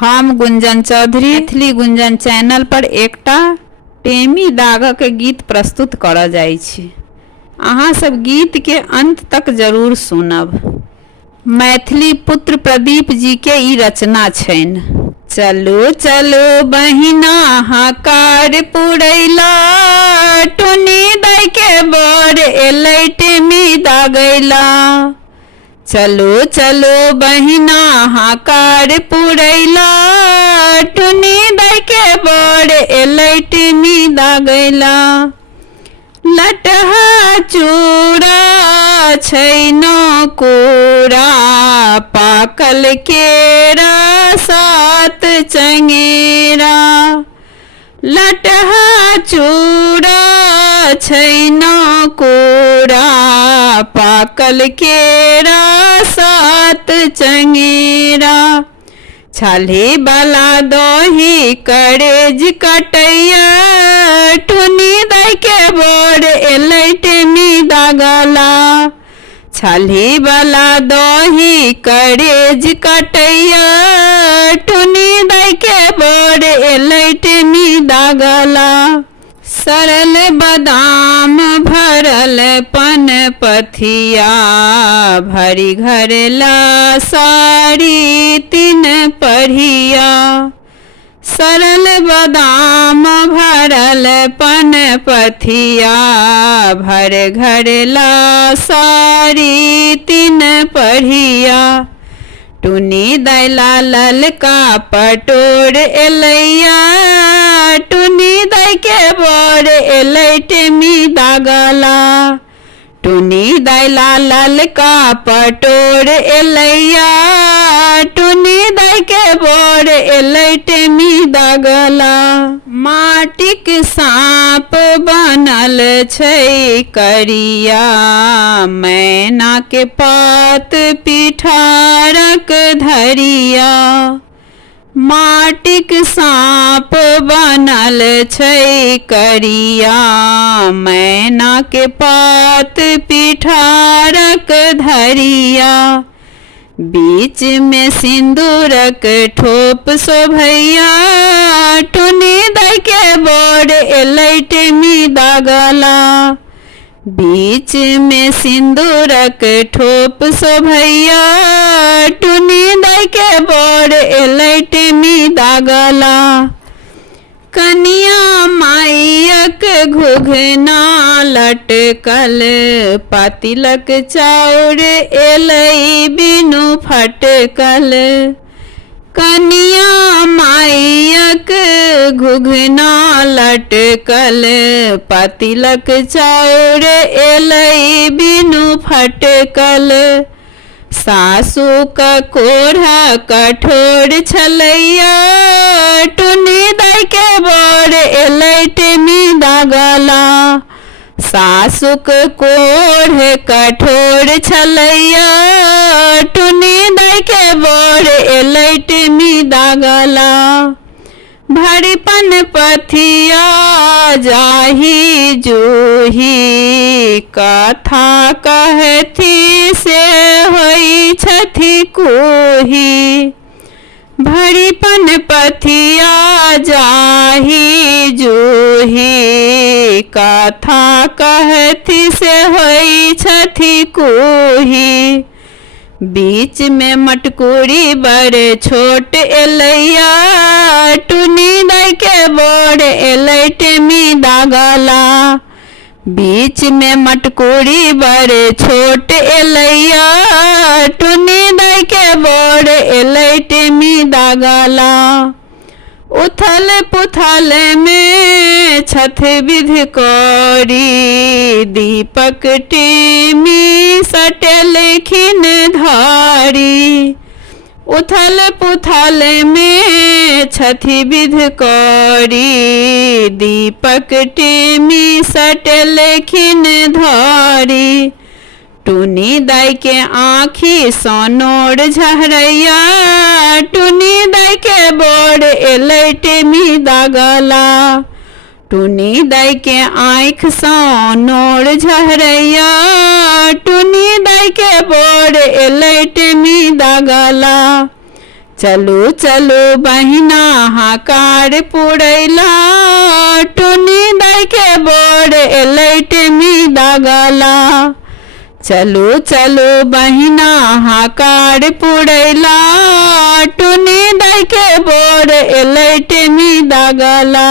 हम गुंजन चौधरी मैथिली गुंजन चैनल पर एकटा टेमी दागक गीत प्रस्तुत करऽ जाइ छी। अहाँ सब गीत के अंत तक जरूर सुनब। मैथिली पुत्र प्रदीप जी के ई रचना छनि। चलो चलो बहिना हकार पुरैला, टुनी दाई के बर एलै टेमी दागैला। चलो चलो बहिना हकार पुरैला, टुनी दाई के बर एलै टेमी दागैला। लटहा चूड़ा छैनो कोरा, पाकल केरा सात चंगेरा। लटहा चूड़ा छैनो कोरा, पाकल केरा सात चंगेरा। छाली वाला दही करेज कटैया, टुनी दाई के बर एलै टेमी दागला। छाली वाला दही करेज कटैया, टुनी दाई के बर एलै टेमी दागला। सरल बादाम भरल पन पथिया, भरी घरला साड़ी तीन पढ़िया। सरल बादाम भरल पन पथिया, भर घरला साड़ी तीन पढ़िया। टुनी दाई ललका पटोर एलैया, टुनी दाई के बर एलै टेमी दागला। टुनी दाई ललका पटोर एलैया, टुनी दाई के बर एलै टेमी दागला। माटिक साँप बनल छै करिया, मैना के पात पिठारक धरिया। माटिक साँप बनल छै करिया, मैना के पात पिठारक धरिया। बीच में सिंदूरक ठोप शोभैया, टुनी दाई के बर एलै टेमी दागला। बीच में सिंदूरक ठोप शोभैया, टुनी दाई के बर एलै टेमी दागला। कनिया माइयक घुघना लटकल, पातिलक चाउर एलै बिनु फटकल। कनिया माइयक घुघना लटकल, पातिलक चाउर एलै बिनु फटकल। सासू का कोढ़ा कठोर छलैया, टुनी दाई के बर एलै टेमी दागला। सासुक कोढ़ कठोर छलैया, टुनी दाई के बर एलै टेमी दागला। भरिपन पथिया जाही जूही, कथा कहथी से होई छथि कोही। भरिपन पथिया जाही जूही, कथा कहथी से होई छथि कोही। बीच में मटकुरी बड़े छोट एलैया, टुनी दाई के बर एलै टेमी दागला। बीच में मटकुरी बड़े छोट एलैया, टुनी दाई के बर एलै टेमी दागला। उथल पुथल में छथ विध करी, दीपक टेमी सटेलखिन धारी। उथल पुथल में छथि विध करी, दीपक टेमी सटेलखिन धारी। टुनी दाई के आँखी सोनोर झहरैया, टुनी दाई के बर एलै टेमी दागला। टुनी दाई के आँख सोनोर झहरैया, टुनी दाई के बर एलै टेमी दागला। चलो चलो बहिना हाकार पुड़ैला टुनी दाई के बोर एलै टेमी दागला। चलो चलो बहिना हाकार पुड़ैला टुनी दाई के बोर एलै टेमी दागला।